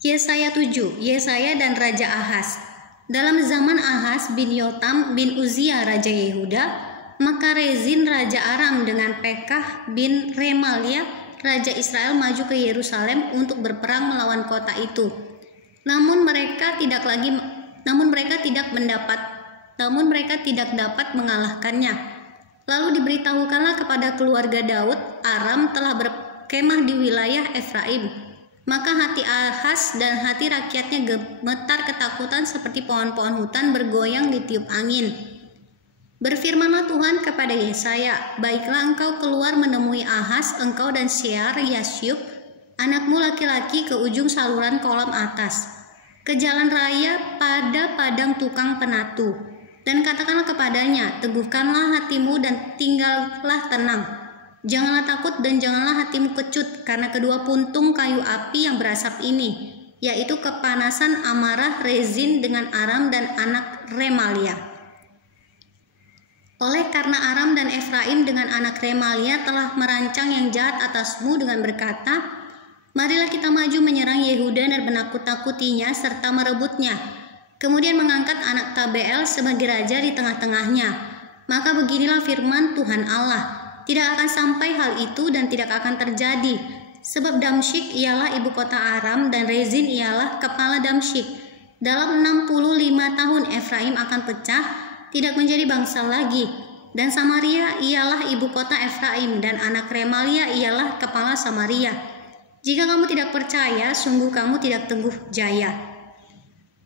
Yesaya 7, Yesaya dan Raja Ahaz. Dalam zaman Ahaz bin Yotam bin Uzia Raja Yehuda, maka Rezin Raja Aram dengan Pekah bin Remalia Raja Israel maju ke Yerusalem untuk berperang melawan kota itu. Namun mereka tidak dapat mengalahkannya. Lalu diberitahukanlah kepada keluarga Daud, Aram telah berkemah di wilayah Efraim. Maka hati Ahaz dan hati rakyatnya gemetar ketakutan seperti pohon-pohon hutan bergoyang ditiup angin. Berfirmanlah Tuhan kepada Yesaya, baiklah engkau keluar menemui Ahaz, engkau dan Shear Yasyub, anakmu laki-laki ke ujung saluran kolam atas, ke jalan raya pada padang tukang penatu. Dan katakanlah kepadanya, teguhkanlah hatimu dan tinggallah tenang. Janganlah takut dan janganlah hatimu kecut karena kedua puntung kayu api yang berasap ini, yaitu kepanasan amarah Rezin dengan Aram dan anak Remalia. Oleh karena Aram dan Efraim dengan anak Remalia telah merancang yang jahat atasmu dengan berkata, marilah kita maju menyerang Yehuda dan menakut-nakutinya serta merebutnya. Kemudian mengangkat anak Tabeel sebagai raja di tengah-tengahnya. Maka beginilah firman Tuhan Allah, tidak akan sampai hal itu dan tidak akan terjadi. Sebab Damsyik ialah ibu kota Aram dan Rezin ialah kepala Damsyik. Dalam 65 tahun Efraim akan pecah, tidak menjadi bangsa lagi. Dan Samaria ialah ibu kota Efraim dan anak Remalia ialah kepala Samaria. Jika kamu tidak percaya, sungguh kamu tidak teguh jaya.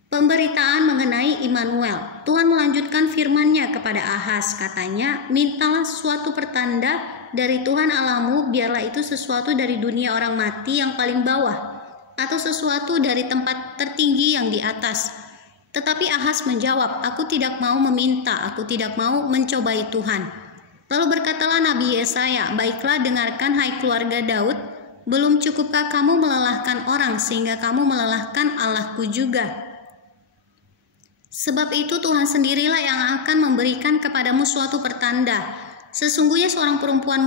Pemberitaan mengenai Immanuel. Tuhan melanjutkan firman-Nya kepada Ahaz, katanya, mintalah suatu pertanda dari Tuhan Allahmu, biarlah itu sesuatu dari dunia orang mati yang paling bawah, atau sesuatu dari tempat tertinggi yang di atas. Tetapi Ahaz menjawab, aku tidak mau meminta, aku tidak mau mencobai Tuhan. Lalu berkatalah Nabi Yesaya, baiklah dengarkan hai keluarga Daud, belum cukupkah kamu melelahkan orang sehingga kamu melelahkan Allahku juga? Sebab itu Tuhan sendirilah yang akan memberikan kepadamu suatu pertanda. Sesungguhnya seorang perempuan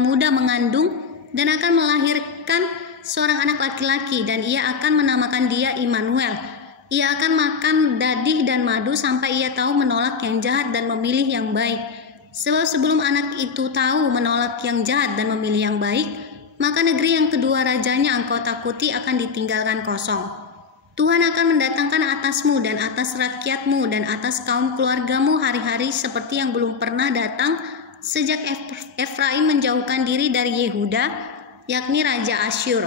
muda mengandung dan akan melahirkan seorang anak laki-laki, dan ia akan menamakan dia Immanuel. Ia akan makan dadih dan madu sampai ia tahu menolak yang jahat dan memilih yang baik. Sebab sebelum anak itu tahu menolak yang jahat dan memilih yang baik, maka negeri yang kedua rajanya engkau takuti akan ditinggalkan kosong. Tuhan akan mendatangkan atasmu dan atas rakyatmu dan atas kaum keluargamu hari-hari seperti yang belum pernah datang sejak Efraim menjauhkan diri dari Yehuda, yakni Raja Asyur.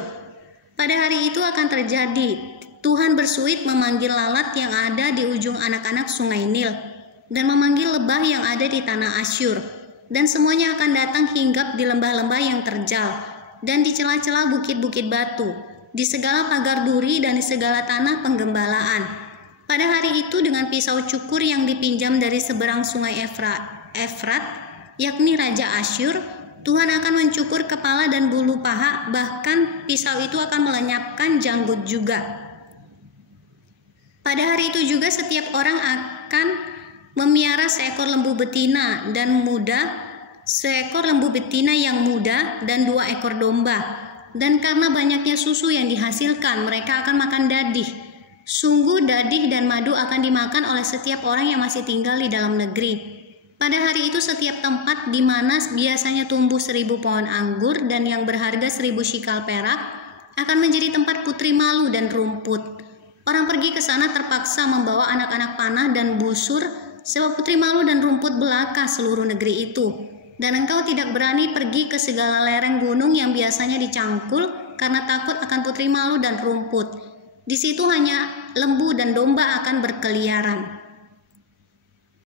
Pada hari itu akan terjadi, Tuhan bersuit memanggil lalat yang ada di ujung anak-anak sungai Nil, dan memanggil lebah yang ada di tanah Asyur, dan semuanya akan datang hinggap di lembah-lembah yang terjal, dan di celah-celah bukit-bukit batu, di segala pagar duri dan di segala tanah penggembalaan. Pada hari itu dengan pisau cukur yang dipinjam dari seberang sungai Efrat, yakni Raja Asyur, Tuhan akan mencukur kepala dan bulu paha, bahkan pisau itu akan melenyapkan janggut juga. Pada hari itu juga setiap orang akan memiara seekor lembu betina yang muda dan 2 ekor domba. Dan karena banyaknya susu yang dihasilkan, mereka akan makan dadih. Sungguh dadih dan madu akan dimakan oleh setiap orang yang masih tinggal di dalam negeri. Pada hari itu setiap tempat di mana biasanya tumbuh 1000 pohon anggur dan yang berharga 1000 shikal perak akan menjadi tempat putri malu dan rumput. Orang pergi ke sana terpaksa membawa anak-anak panah dan busur, sebab putri malu dan rumput belaka seluruh negeri itu. Dan engkau tidak berani pergi ke segala lereng gunung yang biasanya dicangkul karena takut akan putri malu dan rumput. Di situ hanya lembu dan domba akan berkeliaran.